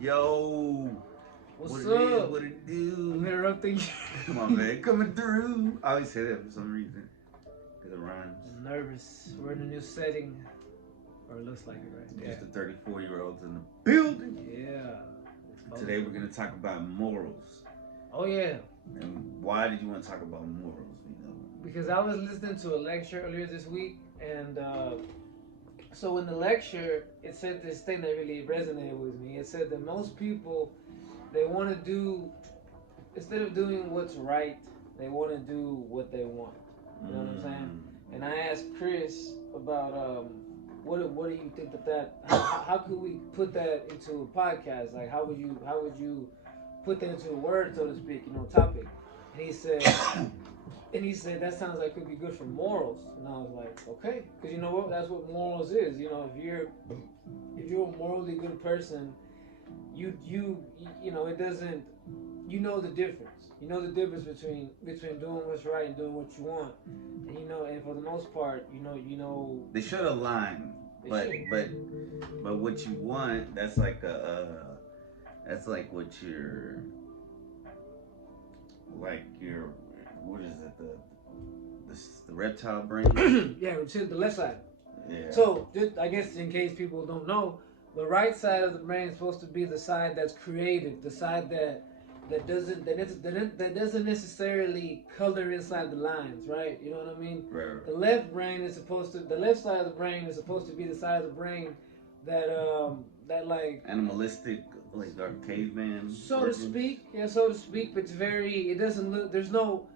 Yo, What's what it is, up? what it I'm do? interrupting you. Come on, man, coming through. I always say that for some reason, because it rhymes. I'm nervous. We're in a new setting. Or it looks like it, right? Just the 34-year-olds in the building. Yeah. Today we're going to talk about morals. Oh, yeah. And why did you want to talk about morals? Because I was listening to a lecture earlier this week, and so in the lecture, it said this thing that really resonated with me. It said that most people, they want to do, instead of doing what's right, they want to do what they want. You know what I'm saying? And I asked Chris about what do you think that how could we put that into a podcast? Like how would you put that into a word, so to speak, topic? And he said that sounds like it could be good for morals. And I was like, okay, because you know what? That's what morals is. If you're a morally good person, it doesn't, the difference. You know the difference between doing what's right and doing what you want. And for the most part, they should align, but what you want, that's like that's like what your what is it, the reptile brain? Yeah, to the left side. Yeah. So, just, I guess in case people don't know, the right side of the brain is supposed to be the side that's creative, the side that doesn't necessarily color inside the lines, right? You know what I mean? Right. The left side of the brain is supposed to be the side of the brain that like animalistic, like our caveman, so to speak. Yeah, so to speak. But it's very. It doesn't look. There's no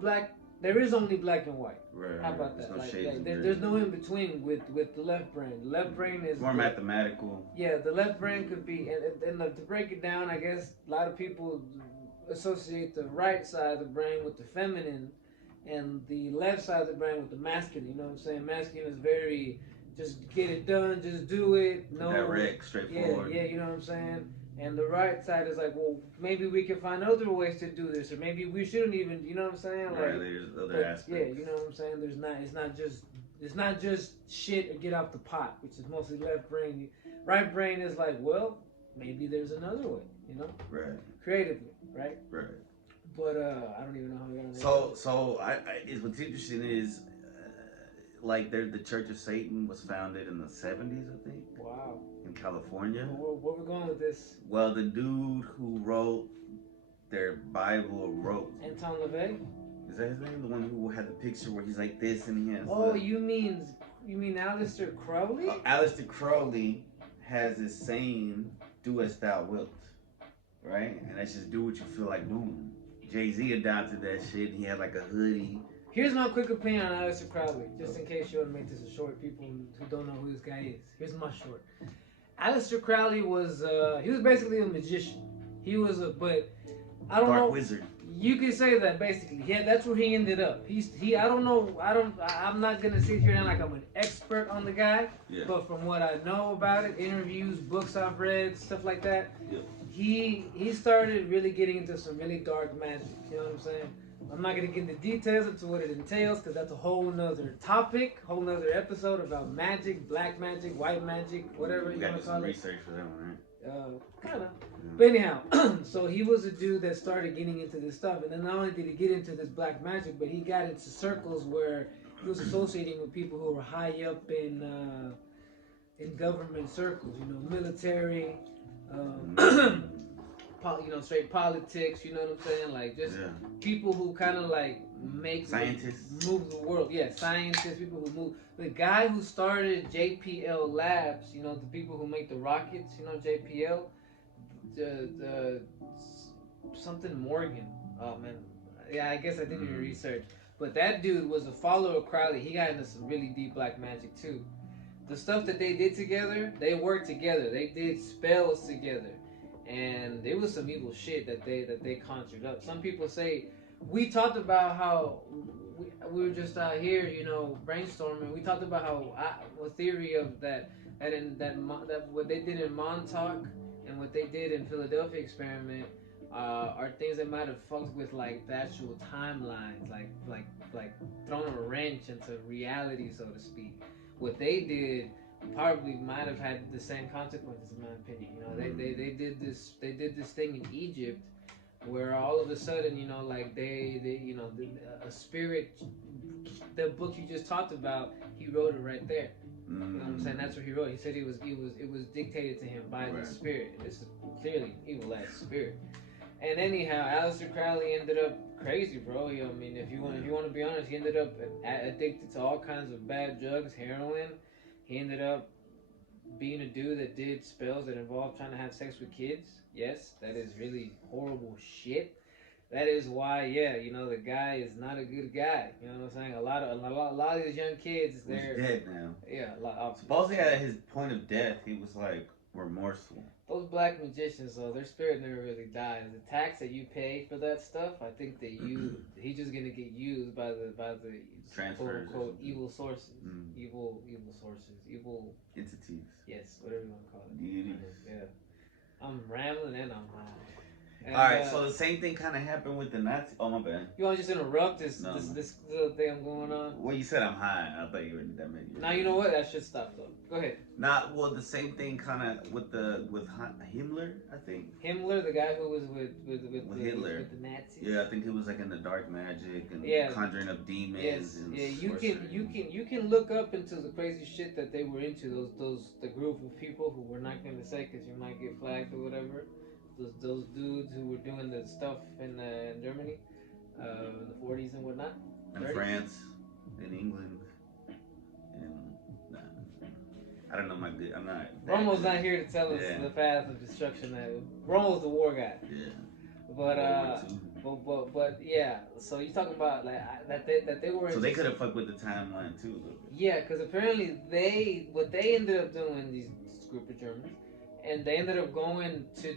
black. There is only black and white. Right. How about there's that? No like, shades there's no in between with the left brain. The left brain is more mathematical. Yeah, the left brain could be, and to break it down, I guess a lot of people associate the right side of the brain with the feminine, and the left side of the brain with the masculine. You know what I'm saying? Masculine is very just get it done, just do it. No direct, straightforward. Yeah, you know what I'm saying. And the right side is like, well, maybe we can find other ways to do this, or maybe we shouldn't even. You know what I'm saying? Like, right, there's other aspects. Yeah, you know what I'm saying. It's not just shit or get off the pot, which is mostly left brain. Right brain is like, well, maybe there's another way, Right. Creatively, right? Right. But I don't even know how we got on that. So what's interesting is, like, the Church of Satan was founded in the 70s, I think. Wow. In California. Where we're going with this? Well, the dude who wrote their Bible wrote. Anton LaVey? Is that his name? The one who had the picture where he's like this and he has. Oh, you mean Aleister Crowley? Aleister Crowley has this saying, "Do as thou wilt," right? And that's just do what you feel like doing. Jay-Z adopted that shit. He had like a hoodie. Here's my quick opinion on Aleister Crowley, just in case you want to make this a short. People who don't know who this guy is. Here's my short. Aleister Crowley was he was basically a magician. He was but I don't know. Dark wizard. You could say that basically. Yeah, that's where he ended up. I don't know. I'm not gonna sit here and like I'm an expert on the guy. Yeah. But from what I know about it, interviews, books I've read, stuff like that. Yeah. He started really getting into some really dark magic. You know what I'm saying? I'm not gonna get into details into what it entails because that's a whole nother topic, whole nother episode about magic, black magic, white magic, whatever you want to call it. Research for that one, right? Kind of. Yeah. But anyhow, so he was a dude that started getting into this stuff, and then not only did he get into this black magic, but he got into circles where he was associating with people who were high up in government circles, military, straight politics. You know what I'm saying? Like just people who kind of like make scientists move the world. Yeah, scientists, people who move. The guy who started JPL Labs, the people who make the rockets, JPL, the something Morgan. Oh man, yeah, I guess I didn't do research. But that dude was a follower of Crowley. He got into some really deep black magic too. The stuff that they did together, they worked together. They did spells together, and it was some evil shit that they conjured up. Some people say we talked about how we were just out here, brainstorming. We talked about how a theory of that what they did in Montauk and what they did in Philadelphia experiment are things that might have fucked with like the actual timelines, like thrown a wrench into reality, so to speak. What they did probably might have had the same consequences, in my opinion. You know, they did this thing in Egypt where all of a sudden, you know, like they you know, a spirit, the book you just talked about, he wrote it right there. You know what I'm saying? That's what he wrote. He said it was dictated to him by the spirit. This is clearly evil ass spirit. And anyhow, Aleister Crowley ended up crazy, bro. I mean, if you want to be honest, he ended up addicted to all kinds of bad drugs, heroin. He ended up being a dude that did spells that involved trying to have sex with kids. Yes, that is really horrible shit. That is why, yeah, you know, the guy is not a good guy. You know what I'm saying? A lot of these young kids, they're dead now. Yeah, supposedly at his point of death, he was like remorseful. Those black magicians, though, their spirit never really dies. The tax that you pay for that stuff, I think that he's just gonna get used by the transfers, quote unquote evil sources, evil sources, evil entities. Yes, whatever you want to call it. Deities. Yeah, I'm rambling and I'm high. And, all right, so the same thing kind of happened with the Nazi. Oh, my bad. You want to just interrupt this little thing I'm going on? Well, you said I'm high. I thought you were that many. Now you know what? That should stop though. Go ahead. Well, the same thing kind of with Himmler, I think. Himmler, the guy who was with Hitler, with the Nazis. Yeah, I think he was like in the dark magic and conjuring up demons. Yes. And yeah, you can look up into the crazy shit that they were into. The group of people who we're not going to say because you might get flagged or whatever. Those dudes who were doing the stuff in Germany, in the 40s and whatnot. In France, in England, I don't know my good. I'm not. Romo's not here to tell us the path of destruction. Romo's the war guy. Yeah. But yeah. So you talking about like that they were. So they could have fucked with the timeline too. Yeah, because apparently what they ended up doing, this group of Germans. And they ended up going to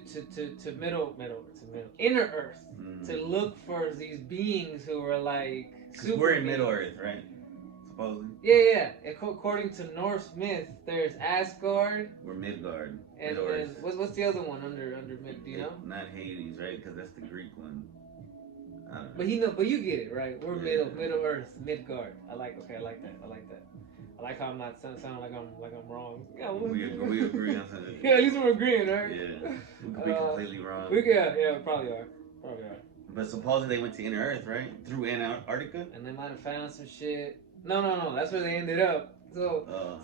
Inner Earth to look for these beings who were like super. We're in Middle Earth, right? Supposedly. Yeah. According to Norse myth, there's Asgard. We're Midgard. And what's the other one under Mid? Do you know? Not Hades, right? Because that's the Greek one. I don't know. But you get it, right? We're Middle Earth, Midgard. I like that. I like how I'm not sounding like I'm wrong. Yeah, we agree on something. Yeah, at least we're agreeing, right? Yeah, we could be completely wrong. We probably are. But supposedly they went to Inner Earth, right? Through Antarctica. And they might have found some shit. No. That's where they ended up. I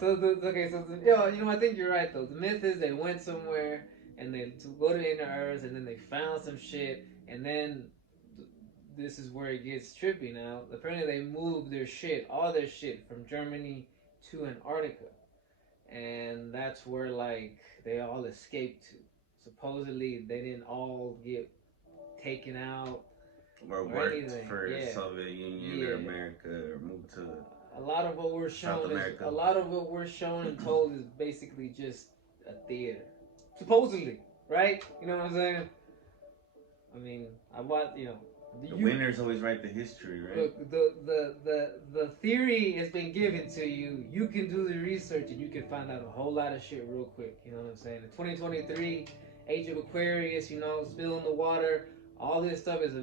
think you're right though. The myth is they went somewhere and they to go to Inner Earth and then they found some shit and then. This is where it gets trippy now. Apparently they moved all their shit from Germany to Antarctica. And that's where like they all escaped to. Supposedly they didn't all get taken out or worked anything. For Soviet Union or America or moved to a lot of what we're shown and told is basically just a theater. Supposedly, right? You know what I'm saying? I mean, the winners always write the history, right? Look, the theory has been given to you. You can do the research and you can find out a whole lot of shit real quick. You know what I'm saying? In 2023, Age of Aquarius, spill in the water. All this stuff is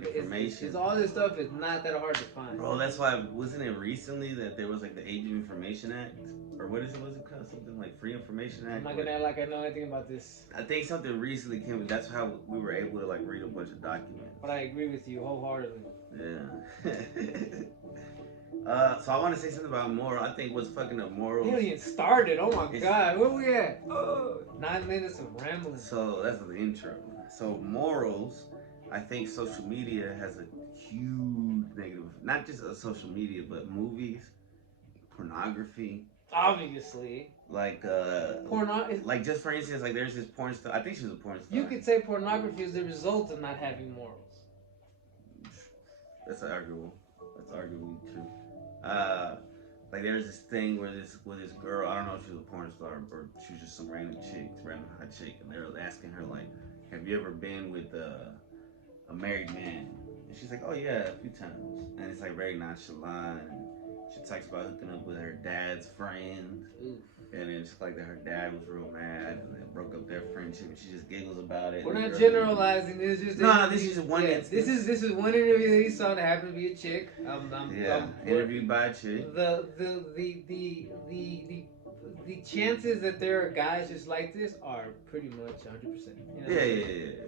all this stuff is not that hard to find. Bro, that's why wasn't it recently that there was like the Age of Information Act? Or what is it? Was it called something like Free Information Act? I'm not gonna act like I know anything about this. I think something recently came. That's how we were able to like read a bunch of documents. But I agree with you wholeheartedly. Yeah. So I want to say something about moral. I think what's fucking up morals. Alien started. Oh my god, where we at? 9 minutes of rambling. So that's the intro. So morals. I think social media has a huge negative. Not just social media, but movies, pornography. Obviously. Like like just for instance, like there's this porn star. I think she was a porn star. You could say pornography is the result of not having morals. That's arguable. That's arguably true. Like there's this thing where this girl, I don't know if she was a porn star or she was just some random hot chick, and they were asking her like, "Have you ever been with a married man?" And she's like, "Oh yeah, a few times." And it's like very nonchalant. And she talks about hooking up with her dad's friend. Oof. And then it's like that her dad was real mad and they broke up their friendship and she just giggles about it. We're not generalizing. This is just this is just one instance. This is one interview that he saw that happened to be a chick. Interviewed by a chick. the chances that there are guys just like this are pretty much 100%. You know? Yeah.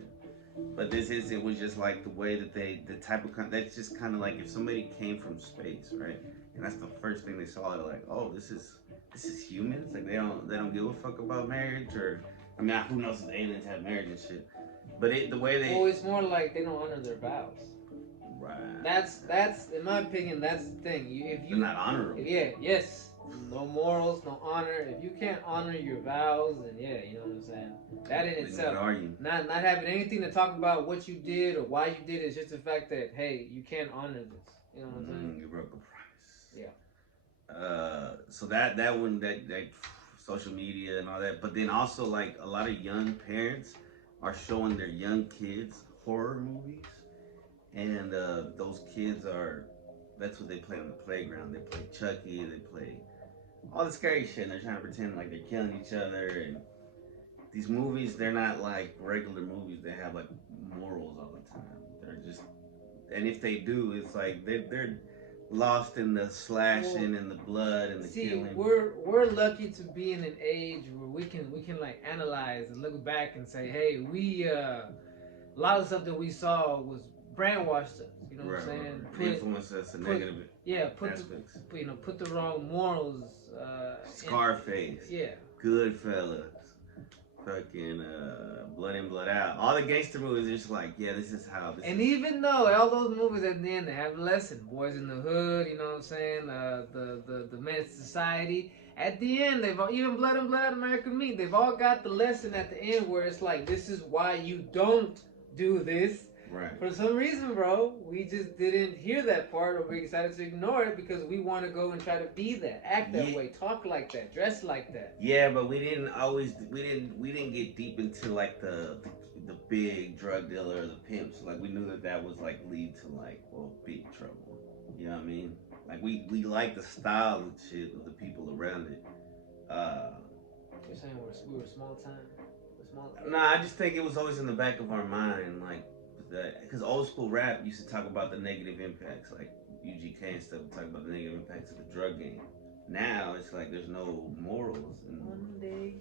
But it was just like the way that the type of, that's just kind of like if somebody came from space, right? And that's the first thing they saw, they're like, oh, this is humans? Like, they don't give a fuck about marriage, or, I mean, who knows if the aliens have marriage and shit. But the way they... Well, it's more like they don't honor their vows. Right. That's in my opinion, that's the thing. They're not honorable. Yeah, yes. No morals, no honor. If you can't honor your vows, then yeah, you know what I'm saying? That in itself, not having anything to talk about what you did or why you did it, it's just the fact that, hey, you can't honor this. You know what I'm saying? You broke a promise. Yeah. So that one, that social media and all that, but then also like a lot of young parents are showing their young kids horror movies, and those kids that's what they play on the playground. They play Chucky, they play all the scary shit, and they're trying to pretend like they're killing each other. And these movies, they're not like regular movies. They have like morals all the time. They're just, and if they do, it's like they're lost in the slashing and the blood and the killing. We're lucky to be in an age where we can like analyze and look back and say, hey, we a lot of stuff that we saw was brainwashed us. You know what I'm saying? Influence us in negative aspects. Put the wrong morals. Scarface. Goodfellas. Fucking Blood In, Blood Out. All the gangster movies are just like, yeah, this is how. Even though all those movies at the end they have a lesson, Boys in the Hood, you know what I'm saying, the Menace to Society. At the end, they've all, even Blood In, Blood Out, American Meat, they've all got the lesson at the end where it's like, this is why you don't do this. Right. For some reason, bro, we just didn't hear that part, or we decided to ignore it because we want to go and try to be that, act that way, talk like that, dress like that. Yeah, but we didn't get deep into like the big drug dealer or the pimps. Like, we knew that was like lead to like, well, big trouble. You know what I mean? Like, we like the style and shit of the people around it. You're saying we were small time? Nah, I just think it was always in the back of our mind, like. Because old school rap used to talk about the negative impacts, like UGK and stuff would talk about the negative impacts of the drug game. Now it's like there's no morals. One day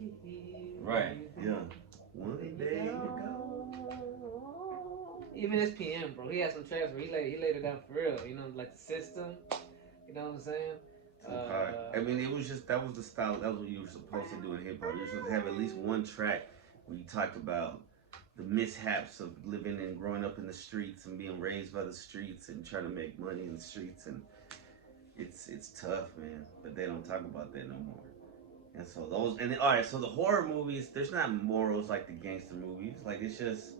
right. Yeah. One day you go. Even SPM, bro, he had some tracks where he laid it down for real. You know, like the system. You know what I'm saying? I mean, it was just that was the style. That was what you were supposed to do in hip hop. You were supposed to have at least one track where you talked about the mishaps of living and growing up in the streets and being raised by the streets and trying to make money in the streets, and it's tough, man. But they don't talk about that no more. And so so the horror movies, there's not morals like the gangster movies. Like, it's just,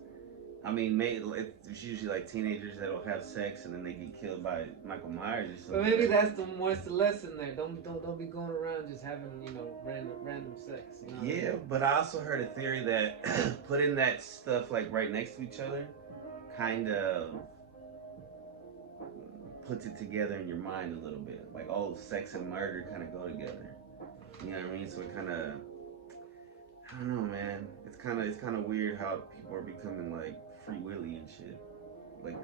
I mean, it's usually like teenagers that'll have sex and then they get killed by Michael Myers or something. But maybe that's the lesson there. Don't be going around just having, random sex. You know? Yeah, but I also heard a theory that putting that stuff like right next to each other kind of puts it together in your mind a little bit. Like, oh, sex and murder kind of go together. You know what I mean? So it kind of, I don't know, man. It's kind of weird how people are becoming like Free Willy and shit. Like,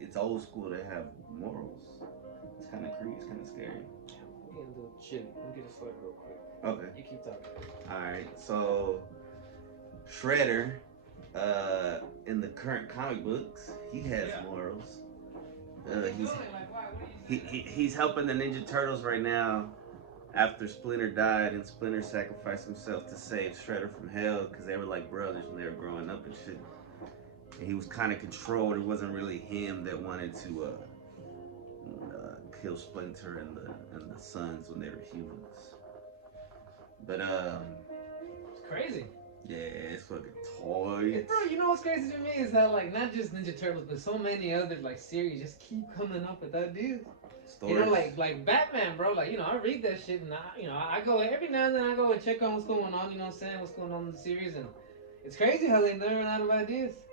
it's old school to have morals. It's kind of creepy. It's kind of scary. We're getting a little chilly. Let me get a sweat real quick. Okay. You keep talking. All right. So Shredder, in the current comic books, he has morals. He's helping the Ninja Turtles right now. After Splinter died and Splinter sacrificed himself to save Shredder from hell, because they were like brothers when they were growing up and shit. And he was kind of controlled. It wasn't really him that wanted to kill Splinter and the sons when they were humans. But it's crazy. Yeah, it's fucking toys. Bro, you know what's crazy to me is how, like, not just Ninja Turtles, but so many other like series just keep coming up with ideas. Stories. You know, like Batman, bro. Like, I read that shit, and I go every now and then. I go and check on what's going on. You know what I'm saying? What's going on in the series, and it's crazy how they never run out of ideas.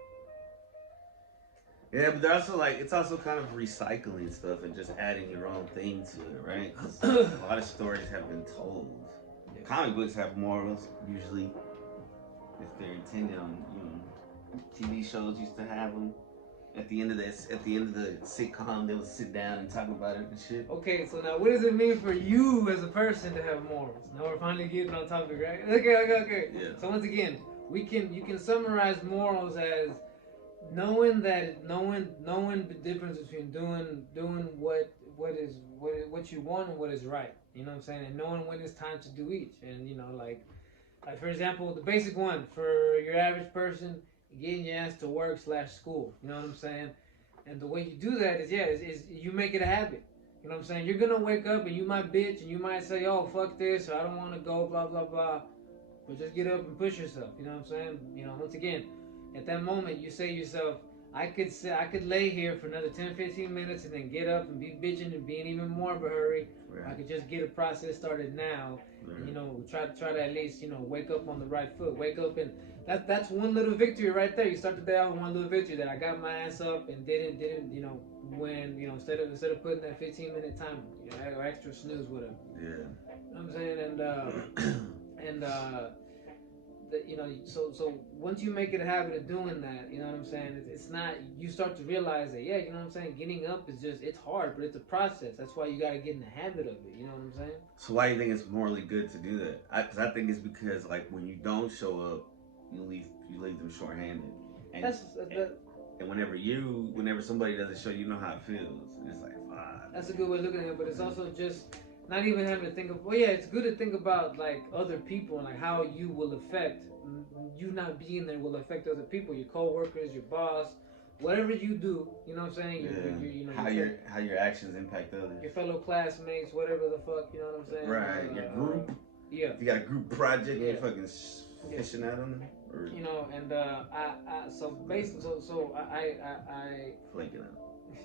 Yeah, but they're also like, it's also kind of recycling stuff and just adding your own thing to it, right? 'Cause a lot of stories have been told. Yeah. Comic books have morals usually, if they're intended on. TV shows used to have them. At the end of the sitcom, they would sit down and talk about it and shit. Okay, so now what does it mean for you as a person to have morals? Now we're finally getting on topic, right? Okay. Yeah. So once again, you can summarize morals as knowing the difference between doing what you want and what is right. You know what I'm saying? And knowing when it's time to do each. And you know, like for example, the basic one for your average person, getting your ass to work/school. You know what I'm saying? And the way you do that is you make it a habit. You know what I'm saying? You're gonna wake up and you might bitch and you might say, "Oh, fuck this," or "I don't want to go," blah blah blah. But just get up and push yourself. You know what I'm saying? You know, once again, at that moment, you say to yourself, I could lay here for another 10, 15 minutes and then get up and be bitching and be in even more of a hurry. Right. I could just get a process started now. Right. And, you know, try to at least, you know, wake up on the right foot. Wake up and that's one little victory right there. You start the day out with one little victory that I got my ass up and didn't you know, when, you know, instead of putting that 15-minute timer, you know, or extra snooze with him. Yeah. You know what I'm saying? And you know, so once you make it a habit of doing that, you know what I'm saying, it's not, you start to realize that, yeah, you know what I'm saying, getting up is just, it's hard, but it's a process. That's why you got to get in the habit of it, you know what I'm saying? So why do you think it's morally good to do that? Because I think it's because, like, when you don't show up, you leave them shorthanded. And, and whenever somebody doesn't show you, know how it feels. It's like, fuck. That's a good way of looking at it, but it's also just not even having to think of, well, yeah, it's good to think about, like, other people and, like, how you will affect, you not being there will affect other people, your co-workers, your boss, whatever you do, you know what I'm saying? Yeah. You know, how your actions impact others. Your fellow classmates, whatever the fuck, you know what I'm saying? Right, your group. Yeah. If you got a group project, you're fucking fishing out on them. Or, you know, and flaking out.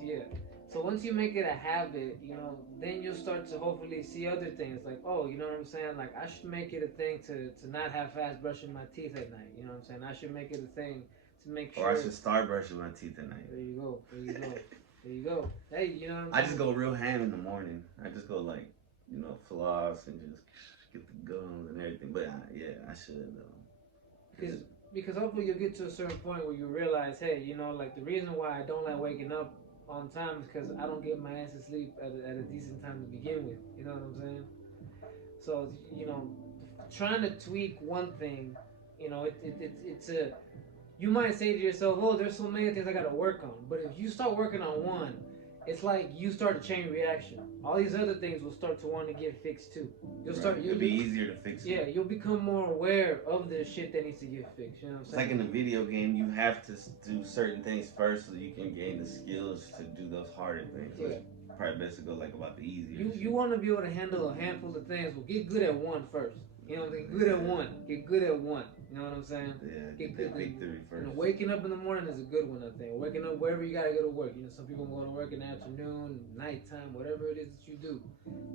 Yeah. So once you make it a habit, you know, then you'll start to hopefully see other things like, oh, you know what I'm saying? Like, I should make it a thing to not have fast brushing my teeth at night. You know what I'm saying? I should make it a thing to make sure. Or I should start brushing my teeth at night. There you go. There you go. Hey, you know what I'm saying? I just go real ham in the morning. I just go, like, you know, floss and just get the gums and everything. But yeah, I should though. Because hopefully you'll get to a certain point where you realize, hey, you know, like the reason why I don't like waking up on time is because I don't get my ass to sleep at a decent time to begin with. You know what I'm saying? So, you know, trying to tweak one thing, you know, it's a, you might say to yourself, oh, there's so many things I got to work on. But if you start working on one, it's like you start a chain reaction. All these other things will start to want to get fixed too. It'll be easier to fix it. Yeah, you'll become more aware of the shit that needs to get fixed. You know what I'm saying? It's like in a video game, you have to do certain things first so you can gain the skills to do those harder things. So it's probably best to go like about the easier. You want to be able to handle a handful of things. Well, get good at one first. You know, get good at one. Get good at one. You know what I'm saying? Yeah, get that victory first. You know, waking up in the morning is a good one, I think. Waking up wherever you gotta go to work. You know, some people go to work in the afternoon, nighttime, whatever it is that you do.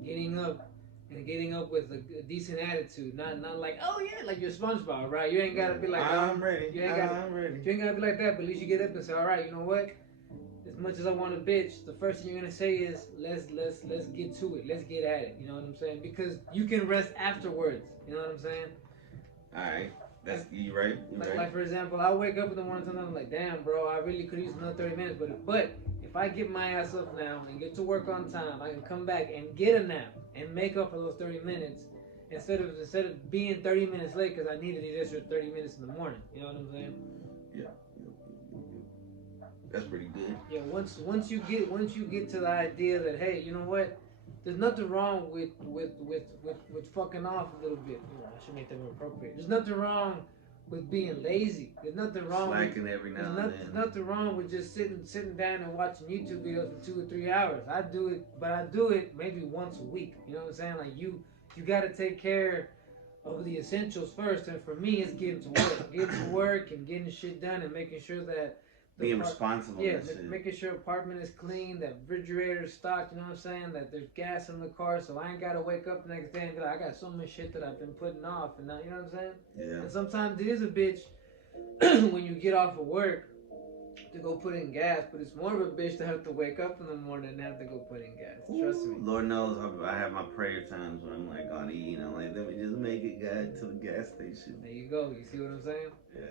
Getting up with a decent attitude, not like, oh yeah, like you're SpongeBob, right? You ain't gotta be like, I'm ready. I'm ready. You ain't gotta be like that, but at least you get up and say, all right, you know what? As much as I want to bitch, the first thing you're gonna say is, let's get to it. Let's get at it. You know what I'm saying? Because you can rest afterwards. You know what I'm saying? All right. That's you right. Like for example, I wake up in the morning and I'm like, damn, bro, I really could use another 30 minutes. But if I get my ass up now and get to work on time, I can come back and get a nap and make up for those 30 minutes instead of being 30 minutes late because I needed these extra 30 minutes in the morning. You know what I'm saying? Yeah. That's pretty good. Yeah. Once you get to the idea that, hey, you know what? There's nothing wrong with fucking off a little bit. You know, I should make that more appropriate. There's nothing wrong with being lazy. There's nothing wrong slacking every now and then. There's nothing wrong with just sitting down and watching YouTube videos for 2 or 3 hours. I do it, but I do it maybe once a week. You know what I'm saying? Like you got to take care of the essentials first. And for me, it's getting to work and getting shit done and making sure that being responsible. Yeah, making sure apartment is clean, that refrigerator is stocked, you know what I'm saying? That there's gas in the car, so I ain't gotta wake up the next day and be like, I got so much shit that I've been putting off, and now, you know what I'm saying? Yeah. And sometimes it is a bitch when you get off of work to go put in gas, but it's more of a bitch to have to wake up in the morning and have to go put in gas. Trust me. Lord knows I have my prayer times when I'm like on E, and I'm like, let me just make it, God, to the gas station. There you go. You see what I'm saying? Yeah.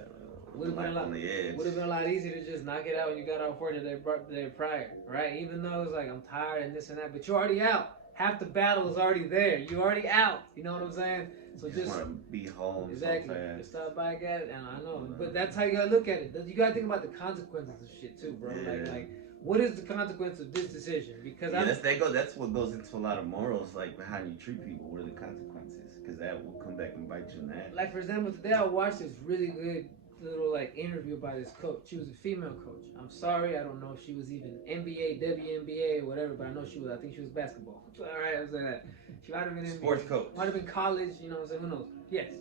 Would have been a lot. On the edge. Would have been a lot easier to just knock it out when you got off work the day prior, right? Even though it's like I'm tired and this and that, but you're already out. Half the battle is already there. You're already out. You know what I'm saying? So just want to be home. Exactly. So fast. Just stop by gas, and I know, but that's how you gotta look at it. You gotta think about the consequences of shit too, bro. Yeah. Like, what is the consequence of this decision? Because that's what goes into a lot of morals, like how you treat people. What are the consequences? Because that will come back and bite you in the ass. Like for example, today I watched this really good little like interview by this coach. She was a female coach. I'm sorry, I don't know if she was even NBA, WNBA, or whatever, but I know she was. I think she was basketball. All right, I was saying that. She might have been sports NBA, coach. Might have been college. You know what I'm saying? Who knows? Yes,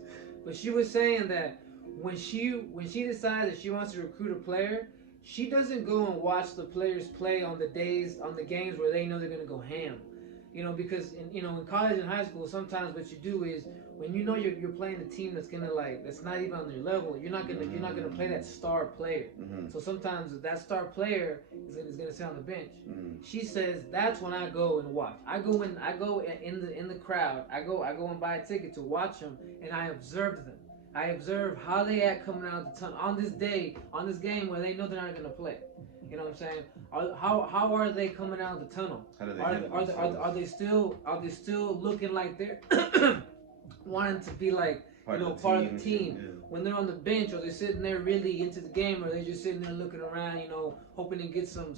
but she was saying that when she decides that she wants to recruit a player, she doesn't go and watch the players play on the games where they know they're gonna go ham. You know, because in college and high school, sometimes what you do is when you know you're playing a team that's not even on your level, you're not gonna play that star player. Mm-hmm. So sometimes that star player is gonna sit on the bench. Mm-hmm. She says that's when I go and watch. I go in the crowd. I go and buy a ticket to watch them, and I observe them. I observe how they act coming out of the tunnel on this day, on this game where they know they're not gonna play. You know what I'm saying? How are they coming out of the tunnel? Are they still looking like they're wanting to be like part of the team? Yeah. When they're on the bench, or they're sitting there really into the game, or they're just sitting there looking around, hoping to get some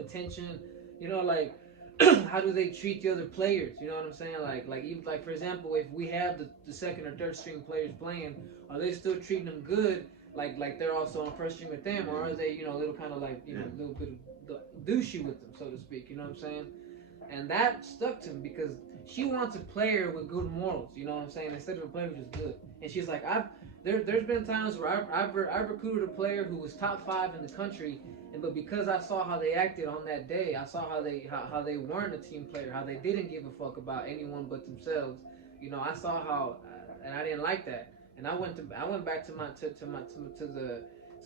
attention. Like how do they treat the other players? You know what I'm saying? Like for example, if we have the second or third string players playing, are they still treating them good? Like they're also on first string with them, or are they, a little kind of like, a little bit of douchey with them, so to speak, you know what I'm saying? And that stuck to me because she wants a player with good morals, you know what I'm saying, instead of a player who's just good. And she's like, there's been times where I've recruited a player who was top 5 in the country, but because I saw how they acted on that day, I saw how they weren't a team player, how they didn't give a fuck about anyone but themselves. I saw how, and I didn't like that. And I went back to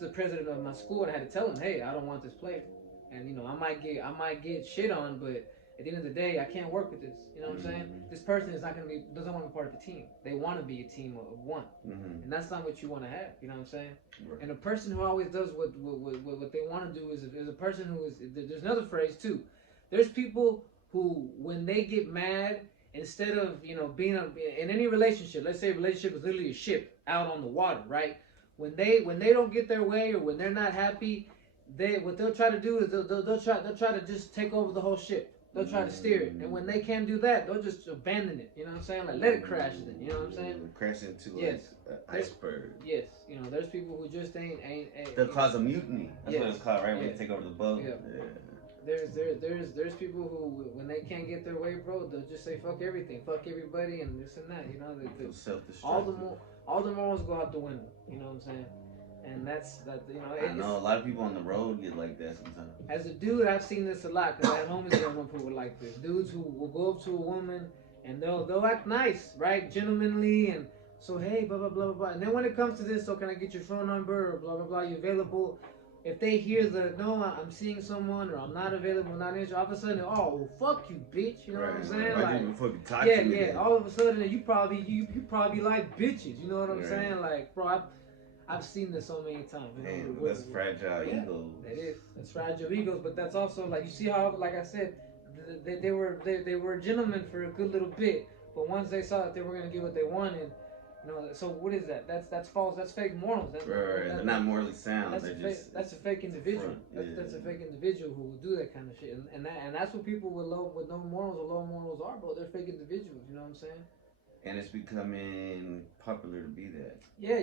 the president of my school and I had to tell him, hey, I don't want this player. And I might get shit on, but at the end of the day, I can't work with this. You know what I'm saying? This person doesn't want to be part of the team. They want to be a team of one, and that's not what you want to have. You know what I'm saying? Right. And a person who always does what they want to do is a person who is. There's another phrase too. There's people who, when they get mad, instead of being in any relationship, let's say a relationship is literally a ship out on the water, right? When they don't get their way, or when they're not happy, what they'll try to do is they'll try to just take over the whole ship. They'll try to steer it, and when they can't do that, they'll just abandon it. You know what I'm saying? Like, let it crash. Then you know what I'm saying? Crash into an iceberg. Yes, there's people who just ain't. They'll cause a mutiny. That's what it's called, right? When they take over the boat. Yeah. There's people who, when they can't get their way, bro, they'll just say fuck everything, fuck everybody, and this and that. All the morals go out the window. You know what I'm saying? And that's that. I know a lot of people on the road get like that sometimes. As a dude, I've seen this a lot because I had homies that were like this. Dudes who will go up to a woman and they'll act nice, right, gentlemanly, and so hey, blah blah blah blah. And then when it comes to this, so can I get your phone number or blah blah blah? You available? If they hear no, I'm seeing someone, or I'm not available, not interested, all of a sudden, oh, well, fuck you, bitch. You know what I'm saying? Yeah. All of a sudden, you probably like bitches. You know what I'm saying? Like, bro, I've seen this so many times. Man, that's fragile egos. That is. That's fragile egos, but that's also like, you see how, like I said, they were gentlemen for a good little bit, but once they saw that they were gonna get what they wanted. So what is that? That's false. That's fake morals. They're not morally sound. That's a fake individual. That's a fake individual who will do that kind of shit. And that's what people with no morals or low morals are, bro. They're fake individuals. You know what I'm saying? And it's becoming popular to be that. Yeah,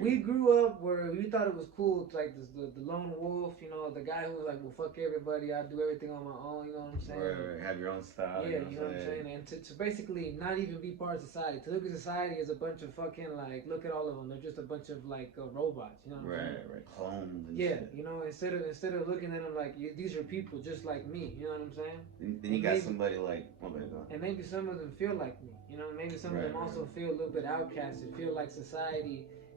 we grew up where we thought it was cool, like the lone wolf, the guy who was like, well, fuck everybody, I do everything on my own, you know what I'm saying? Right. Have your own style. Yeah, you know what I'm saying? And to basically not even be part of society. To look at society as a bunch of fucking, like, look at all of them, they're just a bunch of, like, robots, you know what I'm saying? Right, clones and shit. Instead of looking at them like, these are people just like me, you know what I'm saying? Then you got somebody like, and maybe some of them feel like me, maybe some of them also feel a little bit outcasted, feel like society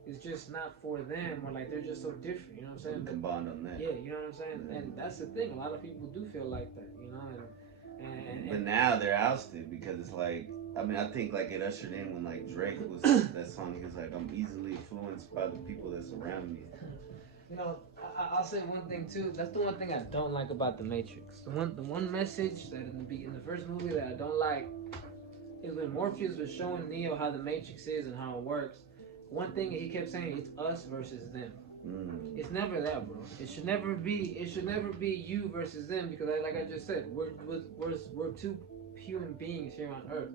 is just not for them, or like they're just so different. You know what I'm saying? We can bond on that. Yeah, you know what I'm saying. And that's the thing. A lot of people do feel like that. You know, But now they're ousted because it's like, I mean, I think like it ushered in when like Drake was that song. He was like, I'm easily influenced by the people that surround me. You know, I'll say one thing too. That's the one thing I don't like about the Matrix. The one message that in the first movie that I don't like is when Morpheus was showing Neo how the Matrix is and how it works. One thing he kept saying, it's us versus them. It's never that, bro. It should never be you versus them, because like I just said, we're two human beings here on Earth.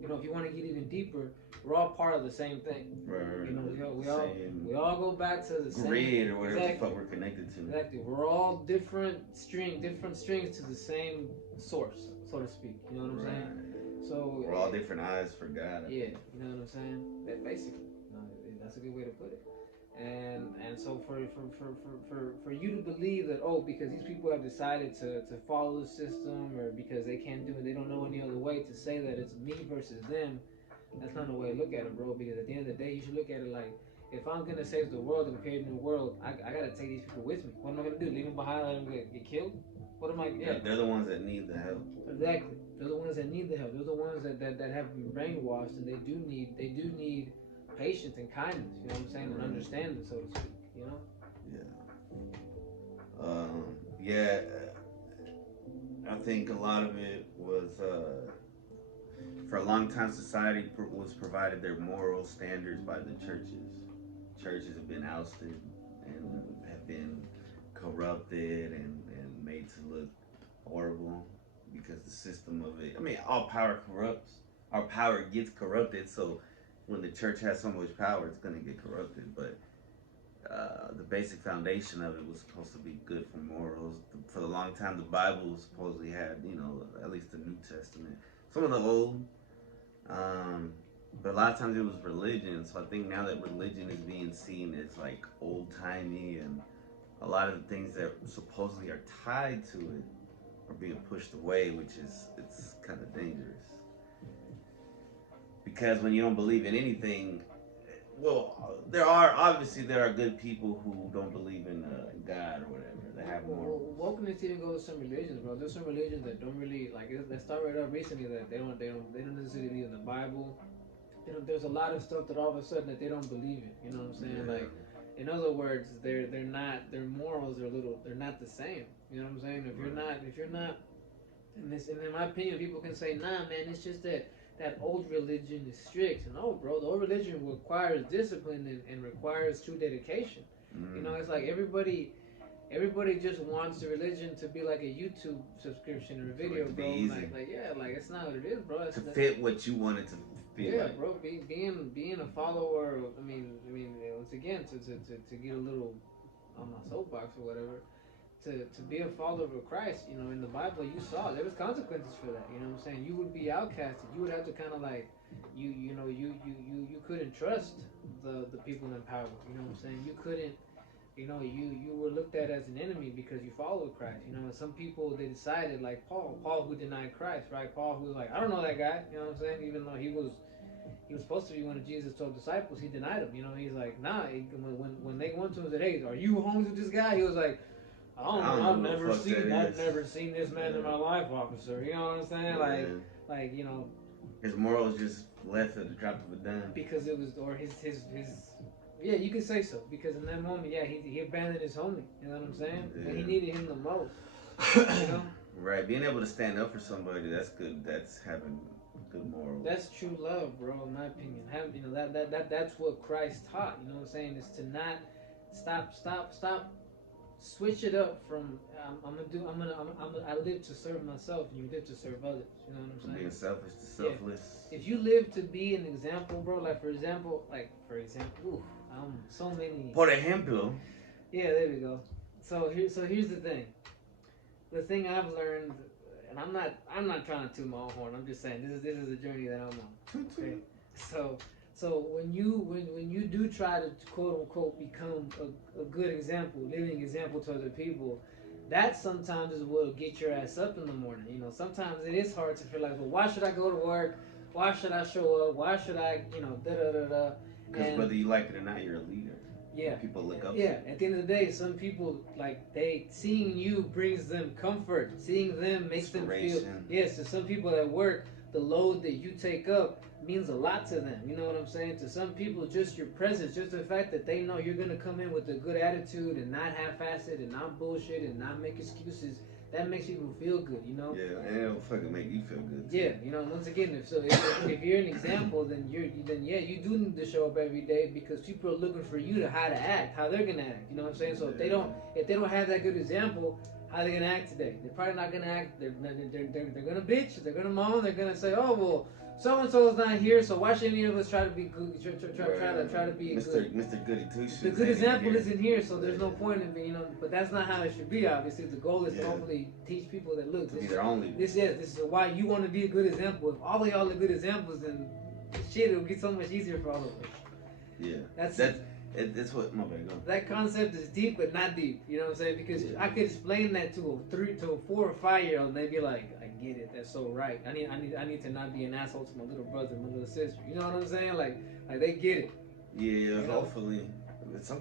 You know, if you want to get even deeper, we're all part of the same thing. Right. You know, we all go back to the same grid or whatever the fuck we're connected to. Exactly. We're all different strings to the same source, so to speak. You know what I'm saying? So we're all different eyes for God. Yeah, you know what I'm saying? That basically, that's a good way to put it. And so for you to believe that, oh, because these people have decided to follow the system, or because they can't do it, they don't know any other way, to say that it's me versus them, that's not the way to look at it, bro. Because at the end of the day, you should look at it like, if I'm gonna save the world and create a new world, I gotta take these people with me. What am I gonna do? Leave them behind, let them get killed? What am I? Yeah, they're the ones that need the help. Exactly. They're the ones that need the help. They're the ones that have been brainwashed, and they do need patience and kindness, you know what I'm saying, and understanding, so to speak, you know? Yeah. I think a lot of it was, for a long time, society was provided their moral standards by the churches. Churches have been ousted and have been corrupted and made to look horrible because the system of it, I mean, all power corrupts. Our power gets corrupted, so when the church has so much power, it's going to get corrupted. But the basic foundation of it was supposed to be good for morals. For a long time, the Bible supposedly had, you know, at least the New Testament. Some of the old, but a lot of times it was religion. So I think now that religion is being seen as like old-timey, and a lot of the things that supposedly are tied to it are being pushed away, which is, it's kind of dangerous. Because when you don't believe in anything, well, there are good people who don't believe in God or whatever. They have more. Wokeness even goes to some religions, bro. There's some religions that don't really like. That started up recently that they don't necessarily believe in the Bible. There's a lot of stuff that all of a sudden that they don't believe in. You know what I'm saying? Yeah. Like, in other words, they're not, their morals they're not the same. You know what I'm saying? If you're not, and in my opinion, people can say, nah, man, it's just that old religion is strict. No, bro, the old religion requires discipline and requires true dedication. You know, it's like everybody just wants the religion to be like a YouTube subscription or a video, bro. Like it's not what it is, bro. To fit what you want it to feel like. Bro. Being a follower. I mean, once again, to get a little on my soapbox or whatever. To be a follower of Christ, you know, in the Bible, you saw there was consequences for that. You know what I'm saying? You would be outcasted. You would have to kind of like, you couldn't trust the people in power. You know what I'm saying? You couldn't, you know, you were looked at as an enemy because you followed Christ. You know, and some people, they decided, like Paul who denied Christ, right? Paul who was like, I don't know that guy. You know what I'm saying? Even though he was supposed to be one of Jesus' 12 disciples, he denied him. You know, he's like, nah. When they went to him and said, hey, are you homies with this guy? He was like, I've never seen this man in my life, officer. You know what I'm saying? Yeah. Like, you know, his morals just left at the drop of a dime. Because it was, or his yeah, you could say so. Because in that moment, yeah, he abandoned his homie. You know what I'm saying? Yeah. And he needed him the most. You know? Right. Being able to stand up for somebody, that's good. That's having good morals. That's true love, bro. In my opinion, that's what Christ taught. You know what I'm saying? Is to not stop. Switch it up from I live to serve myself and you live to serve others. You know what I'm saying? Being selfish to selfless. Yeah. If you live to be an example, bro, for example, so many. Por ejemplo. Yeah, there we go. So here's the thing. The thing I've learned, and I'm not trying to toot my own horn. I'm just saying this is a journey that I'm on. Okay? So when you do try to quote unquote become a good example, living example to other people, that sometimes is what'll get your ass up in the morning. You know, sometimes it is hard to feel like, well, why should I go to work? Why should I show up? Why should I, you know, da da da da? Because And- whether you like it or not, you're a leader. Yeah. People look up. Yeah, at the end of the day, some people seeing you brings them comfort. Seeing them makes them feel. Inspiration. Yes, to some people at work, the load that you take up means a lot to them. You know what I'm saying? To some people, just your presence, just the fact that they know you're gonna come in with a good attitude and not half-assed and not bullshit and not make excuses. That makes people feel good. You know? Yeah, and it'll fucking make you feel good. Too. Yeah, you know, once again, if you're an example, then you do need to show up every day because people are looking for you to how to act, how they're gonna act. You know what I'm saying? So if they don't have that good example, how they gonna act today? They're probably not gonna act. They're gonna bitch. They're gonna moan. They're gonna say, oh well, so and so is not here, so why should any of us try to be good? Try to be good. Mr. Goody Two Shoes. The good example isn't here, so there's no point in being, you know. But that's not how it should be. Obviously, the goal is to hopefully teach people that look. Be their only. This is why you want to be a good example. If all of y'all are good examples, then shit, it'll get so much easier for all of us. Yeah. That's what my bad. Go. That concept is deep, but not deep. You know what I'm saying? Because I could explain that to a 4 or 5 year old, and they'd be like, "I get it. That's so right. I need to not be an asshole to my little brother, my little sister." You know what I'm saying? Like they get it. Yeah. You know? Hopefully.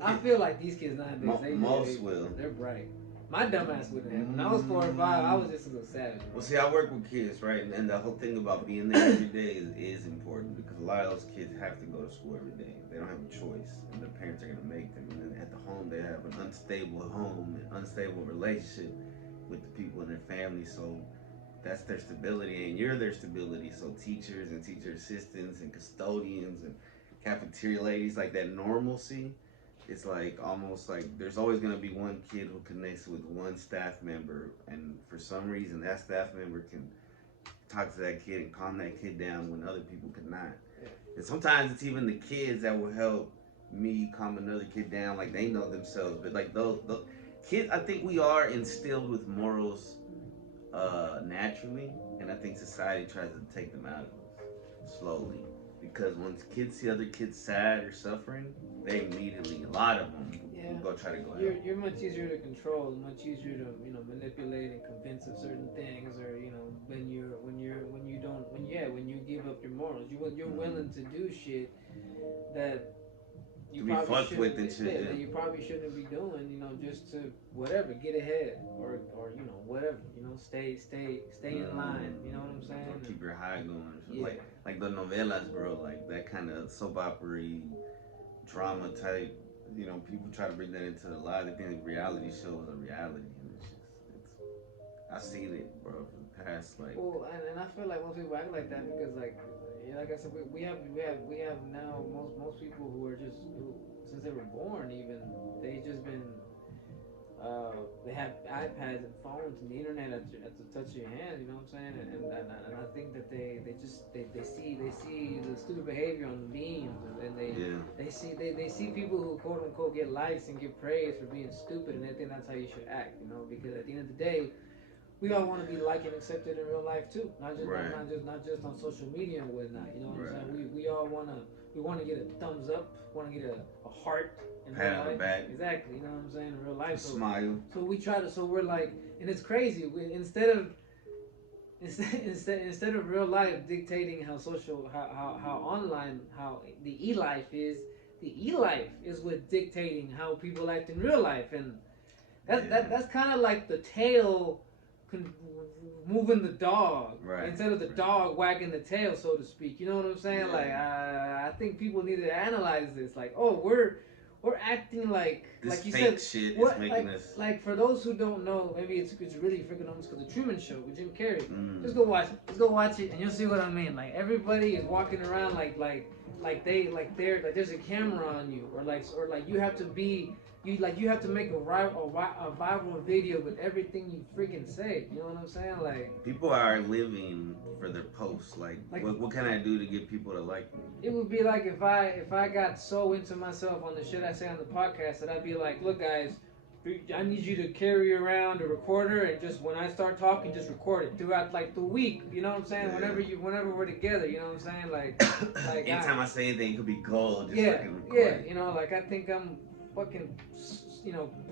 I feel like these kids nowadays, most will. They're bright. My dumb ass wouldn't have. When I was 4 or 5, I was just a little savage. Well, see, I work with kids, right? And the whole thing about being there every day is important because a lot of those kids have to go to school every day. They don't have a choice, and their parents are going to make them. And then at the home, they have an unstable home, an unstable relationship with the people in their family. So that's their stability, and you're their stability. So teachers and teacher assistants and custodians and cafeteria ladies, like that normalcy. It's like almost like there's always going to be one kid who connects with one staff member, and for some reason that staff member can talk to that kid and calm that kid down when other people could not. Yeah. And sometimes it's even the kids that will help me calm another kid down, like they know themselves. But like those kids, I think we are instilled with morals naturally, and I think society tries to take them out of us slowly. Because once kids see other kids sad or suffering, they immediately, a lot of them, will go try to go help. You're much easier to control, much easier to manipulate and convince of certain things, or when you give up your morals, you're willing to do shit that you probably that you probably shouldn't be doing, just to whatever, get ahead or whatever, stay in line, you know what I'm saying? Or keep your high going. Yeah. Like the novelas, bro, like that kind of soap opera drama type, people try to bring that into the light. They think reality shows are reality, and I've seen it, bro, for the past Well, and I feel like most people act like that because, like I said, we have now most people who since they were born, even they just been they have iPads and phones and the internet at the touch of your hand. You know what I'm saying? And I think that they see the stupid behavior on the memes, and they see people who quote unquote get likes and get praise for being stupid, and they think that's how you should act. Because at the end of the day, we all want to be liked and accepted in real life too, not just on social media and whatnot. You know what I'm saying? We all want to get a thumbs up, want to get a heart. Pat on the back. Exactly, you know what I'm saying? In real life. Smile. So we try to. So we're like, and it's crazy. Instead of real life dictating how online, how the e-life is, the e-life is what dictating how people act in real life, and that's kind of like the tail moving the dog instead of the dog wagging the tail, so to speak. You know what I'm saying? Yeah. Like I think people need to analyze this. Like, oh, we're acting like you fake said. Shit what, is making us like for those who don't know, maybe it's really freaking almost because the Truman Show with Jim Carrey. Mm. Just go watch it, and you'll see what I mean. Like everybody is walking around like there's a camera on you, or like you have to be. You have to make a viral video with everything you freaking say. You know what I'm saying? Like people are living for their posts. Like what can I do to get people to like me? It would be like if I got so into myself on the shit I say on the podcast that I'd be like, look guys, I need you to carry around a recorder and just when I start talking, just record it throughout like the week. You know what I'm saying? Yeah. Whenever we're together, you know what I'm saying? Like anytime I say anything, it could be gold. Just fucking record. Yeah. Like I think I'm fucking,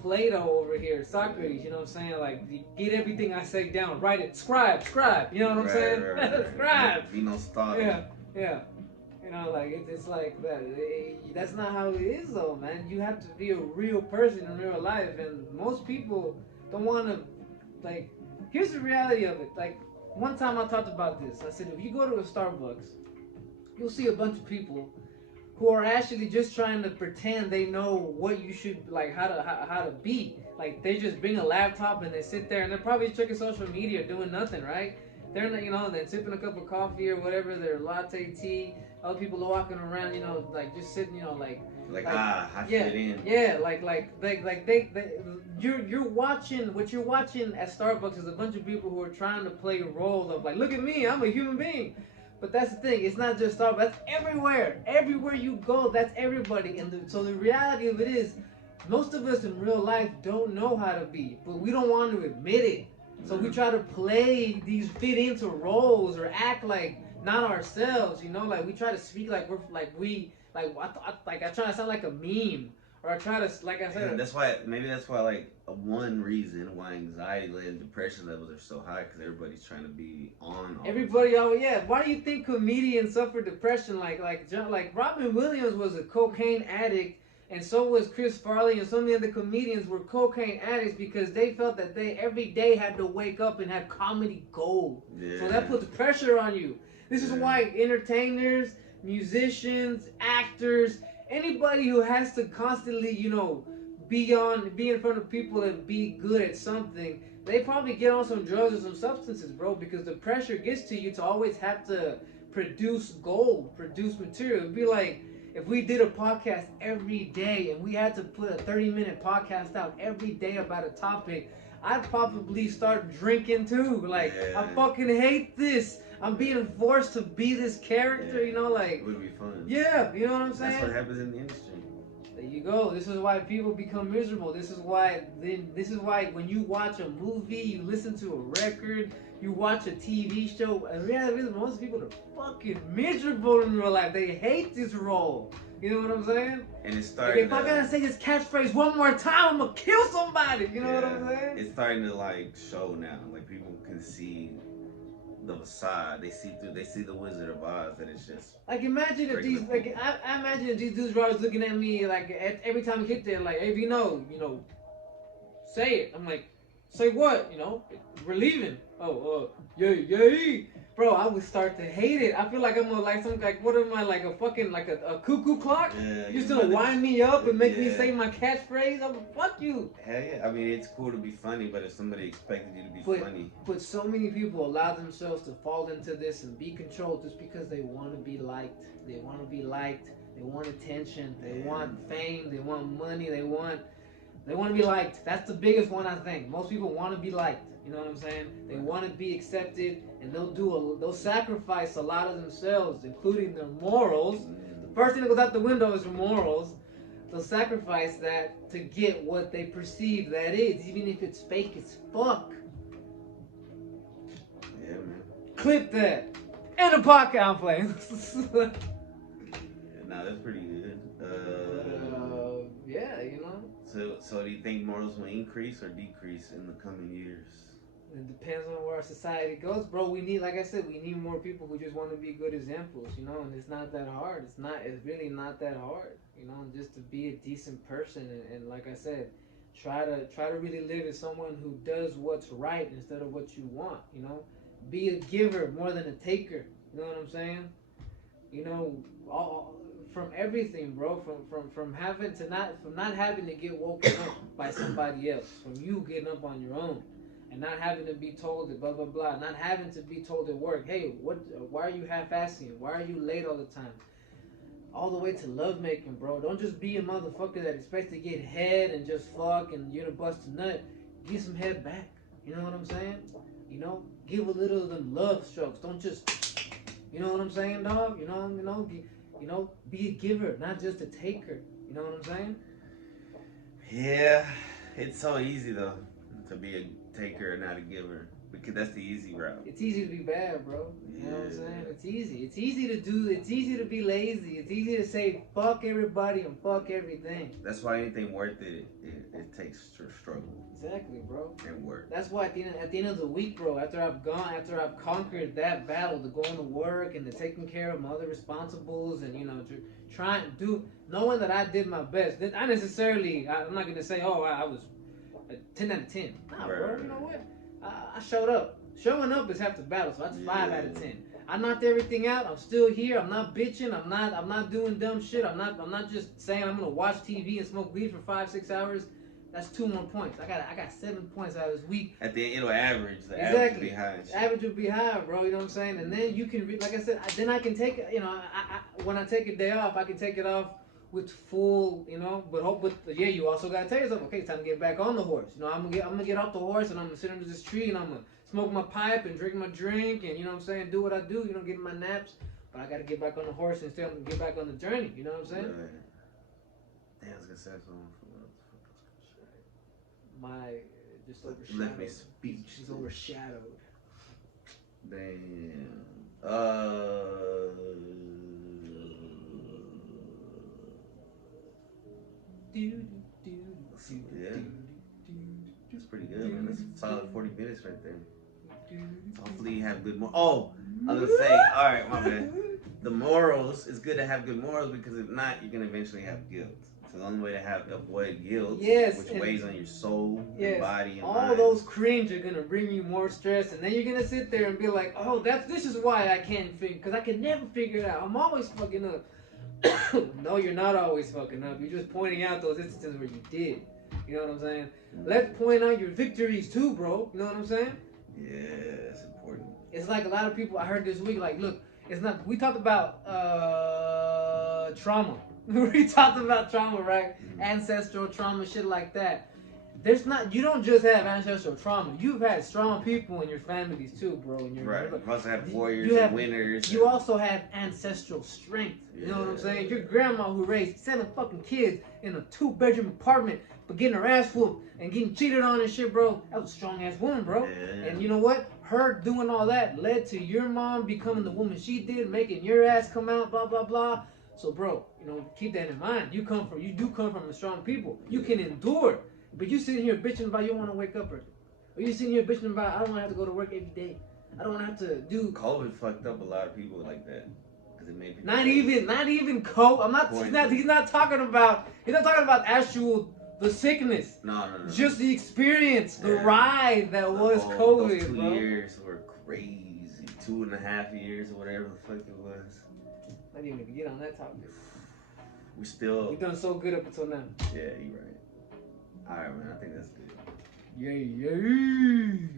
Plato over here, Socrates, you know what I'm saying? Like, get everything I say down, write it, scribe, you know what I'm saying? Right. Scribe. Be no star. Yeah. You know, like it's like that. That's not how it is, though, man. You have to be a real person in real life, and most people don't want to. Like, here's the reality of it. Like, one time I talked about this. I said, if you go to a Starbucks, you'll see a bunch of people who are actually just trying to pretend they know what you should like, how to be. Like, they just bring a laptop and they sit there and they're probably checking social media, doing nothing, right? They're not, they're sipping a cup of coffee or whatever, their latte tea. Other people are walking around, like just sitting, I yeah, fit in. yeah, you're watching. What you're watching at Starbucks is a bunch of people who are trying to play a role of like, look at me, I'm a human being. But that's the thing. It's not just Starbucks. That's everywhere. Everywhere you go, that's everybody. And so the reality of it is, most of us in real life don't know how to be, but we don't want to admit it. So we try to play these, fit into roles or act like not ourselves. Like we try to speak like I try to sound like a meme, or I try to, like I said. And that's why like one reason why anxiety and depression levels are so high, because everybody's trying to be on. Everybody, yeah. Why do you think comedians suffer depression? Like Robin Williams was a cocaine addict, and so was Chris Farley, and so many other comedians were cocaine addicts because they felt that they every day had to wake up and have comedy gold. Yeah. So that puts pressure on you. This is why entertainers, musicians, actors, anybody who has to constantly, be in front of people and be good at something, they probably get on some drugs or some substances, bro, because the pressure gets to you to always have to produce gold, produce material. It'd be like if we did a podcast every day and we had to put a 30-minute podcast out every day about a topic, I'd probably start drinking too. Like, I fucking hate this. I'm being forced to be this character, like. It would be fun. Yeah, you know what I'm saying? That's what happens in the industry. There you go. This is why people become miserable. This is why when you watch a movie, you listen to a record, you watch a TV show, really, most people are fucking miserable in real life. They hate this role. You know what I'm saying? And it's starting. Like, if I gotta say this catchphrase one more time, I'm gonna kill somebody. You know what I'm saying? It's starting to like show now. Like, people can see the facade. They see the Wizard of Oz, and it's just like, imagine if these people. I imagine if these dudes were always looking at me like every time we get there, like, hey, say it. I'm like, say what? We're leaving. Oh, yay. Bro, I would start to hate it. I feel like I'm what am I, like a fucking, like a cuckoo clock? Yeah, You're still wind me up and make me say my catchphrase? I'm like, fuck you. Hell yeah. I mean, it's cool to be funny, but if somebody expected you to be funny. But so many people allow themselves to fall into this and be controlled just because they want to be liked. They want to be liked. They want attention. They want fame. They want money. They want to be liked. That's the biggest one, I think. Most people want to be liked. You know what I'm saying? They want to be accepted, and they'll sacrifice a lot of themselves, including their morals. The first thing that goes out the window is your morals. They'll sacrifice that to get what they perceive that is, even if it's fake as fuck. Yeah, man. Clip that. And the podcast I'm playing. Nah, that's pretty good. Yeah, So do you think morals will increase or decrease in the coming years? It depends on where our society goes, bro. We need, like I said, we need more people who just want to be good examples, and it's not that hard. It's really not that hard, just to be a decent person and like I said, try to really live as someone who does what's right instead of what you want, Be a giver more than a taker, you know what I'm saying? All from everything, bro, from not having to get woken up by somebody else, from you getting up on your own. And not having to be told that blah blah blah, not having to be told at work, hey, why are you half-assing? Why are you late all the time? All the way to lovemaking, bro. Don't just be a motherfucker that expects to get head and just fuck and you're gonna bust a nut. Get some head back. You know what I'm saying? Give a little of them love strokes. Don't just, you know what I'm saying, dog? Be a giver, not just a taker. You know what I'm saying? Yeah, it's so easy though to be a taker and not a giver. because that's the easy route. It's easy to be bad, bro. You know what I'm Yeah. saying? It's easy. It's easy to do. It's easy to be lazy. It's easy to say fuck everybody and fuck everything. That's why anything worth it takes struggle Exactly, bro. and work. That's why at the end of the week, bro, after I've conquered that battle, to going to work and to taking care of my other responsibles, and trying to do, knowing that I did my best. I'm not gonna say, oh, I was a 10 out of 10. Nah, Right, bro. right, You know what? I showed up. Showing up is half the battle, so that's 5 out of 10. I knocked everything out. I'm still here. I'm not bitching. I'm not doing dumb shit. I'm not just saying I'm gonna watch TV and smoke weed for 5-6 hours. That's 2 more points. I got 7 points out of this week. At the end, it'll average. The Exactly. average will be high. And shit. Average would be high, bro. You know what I'm saying? And then you can, like I said, then I can take, when I take a day off, I can take it off with full, but yeah, you also gotta tell yourself, okay, it's time to get back on the horse. I'm gonna get off the horse, and I'm gonna sit under this tree, and I'm gonna smoke my pipe and drink my drink, and do what I do, get my naps. But I gotta get back on the horse and get back on the journey. You know what I'm saying? Right. Damn, I was gonna say something. My just You left me overshadowed. speechless. She's overshadowed. Damn. Yeah. That's pretty good, man. That's a solid 40 minutes right there. So hopefully you have good Oh, I was gonna say, all right, my bad. The morals, it's good to have good morals, because if not, you're gonna eventually have guilt. So the only way to avoid guilt, Yes, which and- weighs on your soul, Yes, your body, and all mind. those cringe are gonna bring you more stress, and then you're gonna sit there and be like, "Oh, this is why I can't figure, because I can never figure it out. I'm always fucking up." No, you're not always fucking up. You're just pointing out those instances where you did. You know what I'm saying? Let's point out your victories too, bro. You know what I'm saying? Yeah, that's important. It's like a lot of people I heard this week, like, look, it's not. We talked about trauma. We talked about trauma, right? Ancestral trauma, shit like that. You don't just have ancestral trauma. You've had strong people in your families too, bro. Right. You also have warriors you have- and winners. You also have ancestral strength. You know what I'm saying? Your grandma who raised 7 fucking kids in a 2-bedroom apartment, but getting her ass whooped and getting cheated on and shit, bro. That was a strong ass woman, bro. Yeah. And you know what? Her doing all that led to your mom becoming the woman she did, making your ass come out, blah blah blah. So, bro, keep that in mind. You do come from a strong people. You can endure, but you sitting here bitching about you don't want to wake up early, or you sitting here bitching about I don't want to have to go to work every day. I don't want to have to do. COVID fucked up a lot of people like that, because it made people. Not even COVID. He's not talking about actual the sickness. No. Just the experience, the Yeah. ride that was COVID, Those 2 bro. years were crazy. 2.5 years or whatever the fuck it was. I didn't even get on that topic. We still. We've done so good up until now. Yeah, you're right. All right, man. I think that's good. Yay.